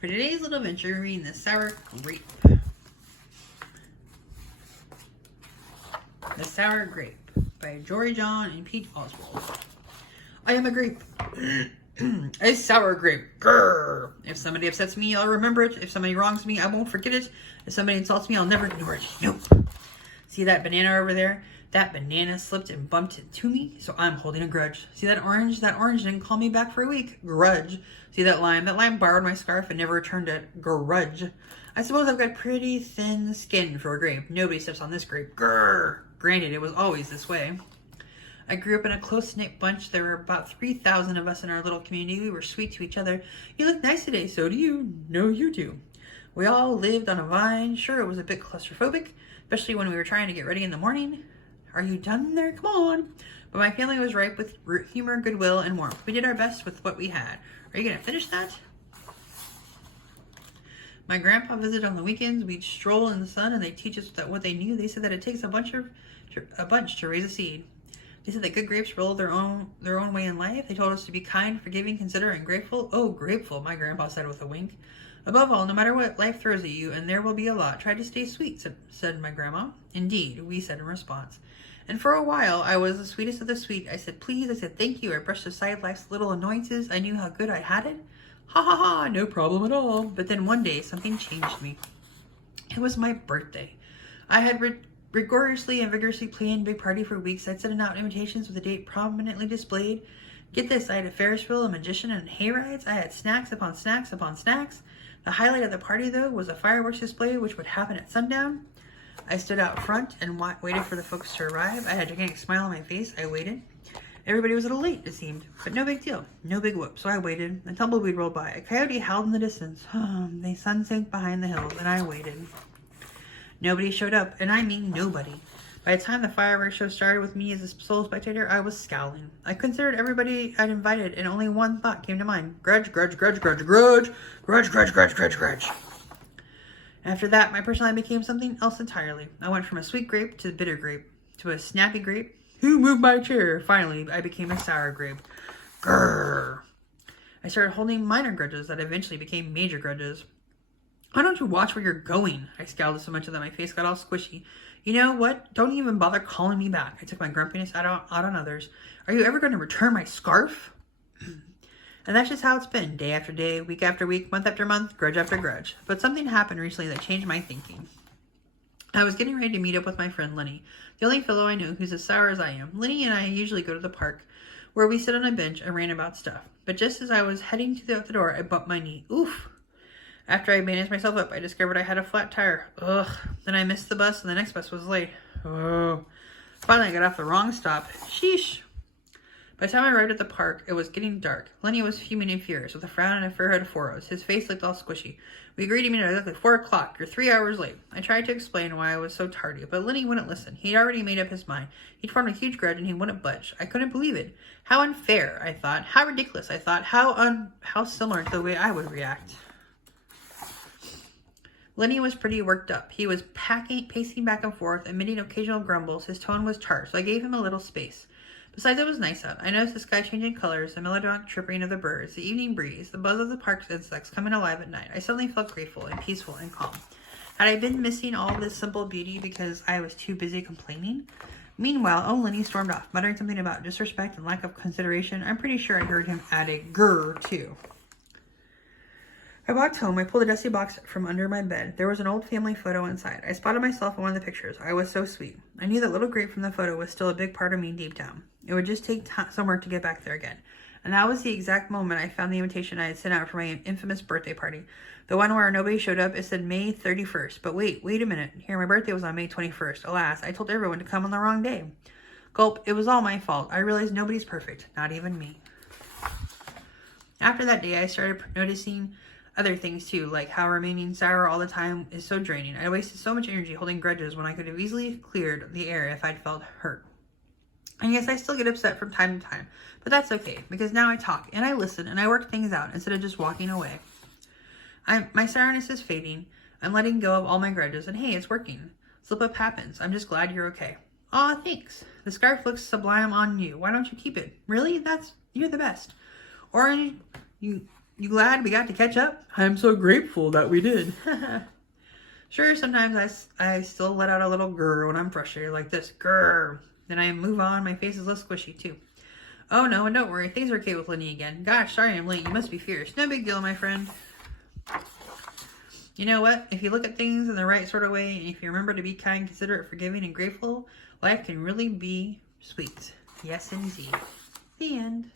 For today's little adventure, we're reading The Sour Grape. The Sour Grape by Jory John and Pete Oswald. I am a grape. A sour grape. Grrr. If somebody upsets me, I'll remember it. If somebody wrongs me, I won't forget it. If somebody insults me, I'll never ignore it. Nope. See that banana over there? That banana slipped and bumped into me, so I'm holding a grudge. See that orange? That orange didn't call me back for a week. Grudge. See that lime? That lime borrowed my scarf and never returned it. Grudge. I suppose I've got pretty thin skin for a grape. Nobody steps on this grape. Grrr. Granted, it was always this way. I grew up in a close-knit bunch. There were about 3,000 of us in our little community. We were sweet to each other. You look nice today, so do you. No, you do. We all lived on a vine. Sure, it was a bit claustrophobic, especially when we were trying to get ready in the morning. Are you done there? Come on. But my family was ripe with humor, goodwill, and warmth. We did our best with what we had. Are you going to finish that? My grandpa visited on the weekends. We'd stroll in the sun, and they'd teach us that what they knew. They said that it takes a bunch to raise a seed. They said that good grapes roll their own way in life. They told us to be kind, forgiving, considerate, and grateful. Oh, grateful, my grandpa said with a wink. Above all, no matter what life throws at you, and there will be a lot, try to stay sweet, said my grandma. Indeed, we said in response. And for a while, I was the sweetest of the sweet. I said, please. I said, thank you. I brushed aside life's little annoyances. I knew how good I had it. Ha ha ha, no problem at all. But then one day, something changed me. It was my birthday. I had rigorously and vigorously planned a big party for weeks. I'd sent out invitations with the date prominently displayed. Get this, I had a Ferris wheel, a magician, and hay rides. I had snacks upon snacks upon snacks. The highlight of the party, though, was a fireworks display, which would happen at sundown. I stood out front and waited for the folks to arrive. I had a gigantic smile on my face. I waited. Everybody was a little late, it seemed, but no big deal. No big whoop. So I waited. A tumbleweed rolled by. A coyote howled in the distance. The sun sank behind the hills, and I waited. Nobody showed up, and I mean nobody. By the time the fireworks show started with me as a sole spectator, I was scowling. I considered everybody I'd invited, and only one thought came to mind. Grudge, grudge, grudge, grudge, grudge. Grudge, grudge, grudge, grudge, grudge. After that, my personality became something else entirely. I went from a sweet grape to a bitter grape, to a snappy grape. Who moved my chair? Finally, I became a sour grape. Grrr. I started holding minor grudges that eventually became major grudges. Why don't you watch where you're going? I scowled so much that my face got all squishy. You know what? Don't even bother calling me back. I took my grumpiness out on others. Are you ever going to return my scarf? And that's just how it's been, day after day, week after week, month after month, grudge after grudge. But something happened recently that changed my thinking. I was getting ready to meet up with my friend Lenny, the only fellow I know who's as sour as I am. Lenny and I usually go to the park, where we sit on a bench and rant about stuff. But just as I was heading to the door, I bumped my knee. Oof! After I bandaged myself up, I discovered I had a flat tire. Ugh. Then I missed the bus, and the next bus was late. Oh. Finally, I got off the wrong stop. Sheesh. By the time I arrived at the park, it was getting dark. Lenny was fuming and furious, with a frown and a forehead of furrows. His face looked all squishy. We agreed to meet at exactly 4 o'clock. You're 3 hours late. I tried to explain why I was so tardy, but Lenny wouldn't listen. He'd already made up his mind. He'd formed a huge grudge, and he wouldn't budge. I couldn't believe it. How unfair, I thought. How ridiculous, I thought. How similar to the way I would react. Lenny was pretty worked up. He was pacing back and forth, emitting occasional grumbles. His tone was tart, so I gave him a little space. Besides, it was nice out. I noticed the sky changing colors, the melodic chirping of the birds, the evening breeze, the buzz of the park's insects coming alive at night. I suddenly felt grateful and peaceful and calm. Had I been missing all this simple beauty because I was too busy complaining? Meanwhile, Lenny stormed off, muttering something about disrespect and lack of consideration. I'm pretty sure I heard him add a grr, too. I walked home. I pulled a dusty box from under my bed. There was an old family photo inside. I spotted myself in one of the pictures. I was so sweet. I knew that little grape from the photo was still a big part of me deep down. It would just take some work to get back there again. And that was the exact moment I found the invitation I had sent out for my infamous birthday party. The one where nobody showed up. It said May 31st. But wait a minute. Here, my birthday was on May 21st. Alas, I told everyone to come on the wrong day. Gulp, it was all my fault. I realized nobody's perfect. Not even me. After that day, I started noticing other things too, like how remaining sour all the time is so draining. I wasted so much energy holding grudges when I could have easily cleared the air if I'd felt hurt. And yes, I still get upset from time to time, but that's okay, because now I talk, and I listen, and I work things out instead of just walking away. My sourness is fading. I'm letting go of all my grudges, and hey, it's working. Slip-up happens. I'm just glad you're okay. Aw, thanks. The scarf looks sublime on you. Why don't you keep it? Really? You're the best. Or you You glad we got to catch up? I'm so grateful that we did. Sure, sometimes I still let out a little grr when I'm frustrated, like this. Grr. Then I move on. My face is less squishy, too. Oh, no, and don't worry. Things are okay with Lenny again. Gosh, sorry I'm late. You must be fierce. No big deal, my friend. You know what? If you look at things in the right sort of way, and if you remember to be kind, considerate, forgiving, and grateful, life can really be sweet. Yes, indeed. The end.